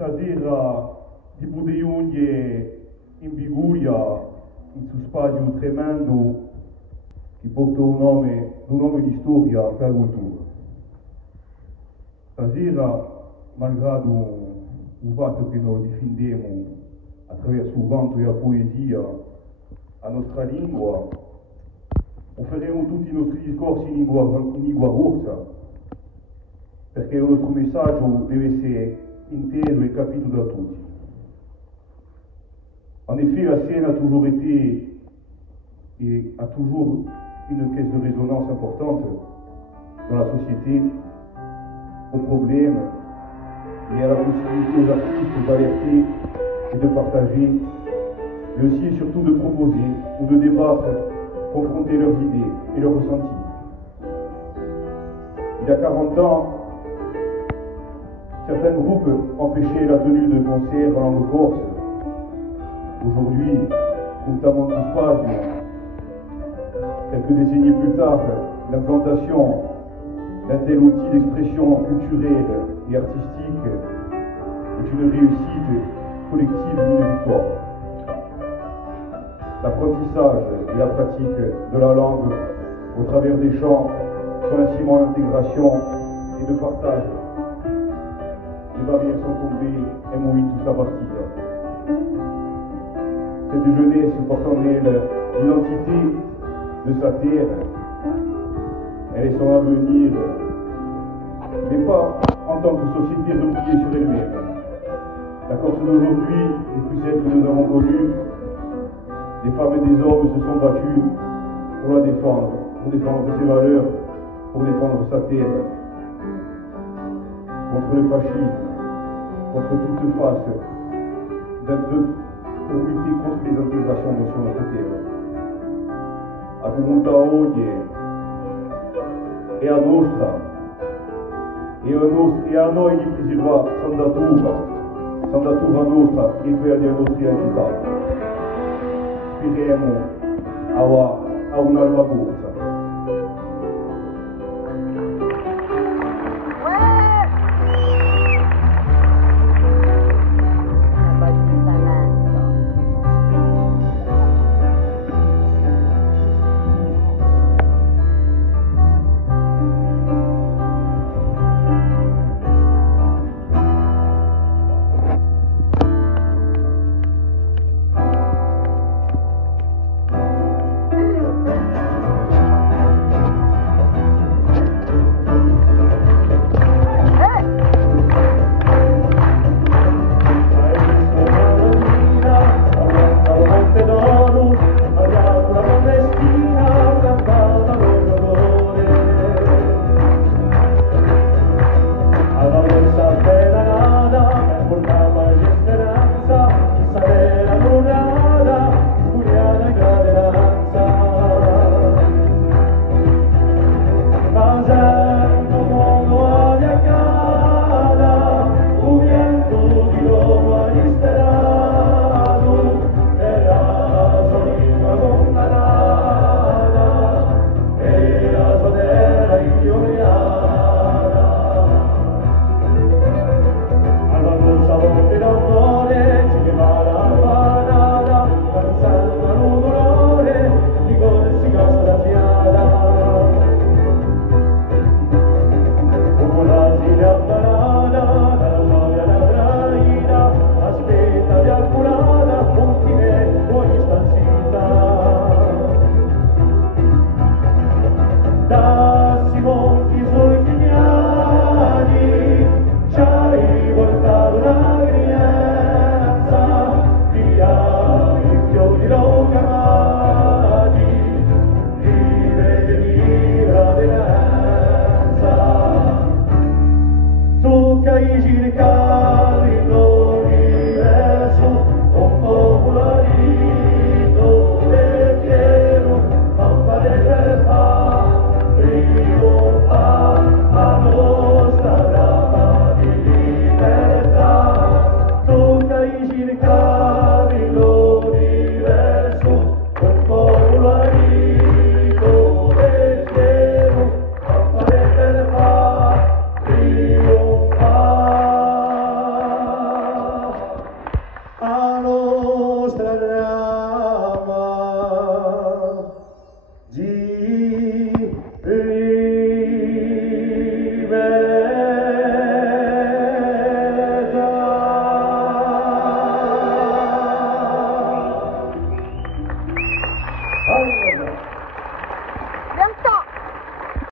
stasera di Budeiuglie in Liguria, in questo spazio tremendo che porta un nome di storia per la cultura. Stasera, malgrado il fatto che noi difendiamo attraverso il canto e la poesia la nostra lingua, faremo tutti i nostri discorsi in lingua russa, perché il nostro messaggio deve essere inteso e capito da tutti. En effet, la scène a toujours été et a toujours une caisse de résonance importante dans la société, aux problèmes et à la possibilité aux artistes d'alerter et de partager, mais aussi et surtout de proposer ou de débattre, confronter leurs idées et leurs ressentis. Il y a 40 ans, certains groupes empêchaient la tenue de concerts en langue corse. Aujourd'hui, notamment tout Spazio, quelques décennies plus tard, l'implantation d'un tel outil d'expression culturelle et artistique est une réussite collective et une victoire. L'apprentissage et la pratique de la langue au travers des chants sont un ciment d'intégration et de partage. Les barrières sont tombées et mouillent tout à partir. Cette jeunesse porte en elle l'identité de sa terre, elle est son avenir, mais pas en tant que société repliée sur elle-même. La Corse d'aujourd'hui n'est plus celle que nous avons connue. Des femmes et des hommes se sont battus pour la défendre, pour défendre ses valeurs, pour défendre sa terre, contre le fascisme, contre toute face, pour lutter contre les intégrations sur notre terre. A comunità oggi e a nostra e a noi di preservare sandatura nostra che è quella della nostra identità. Speriamo a un'alba corsa. Girka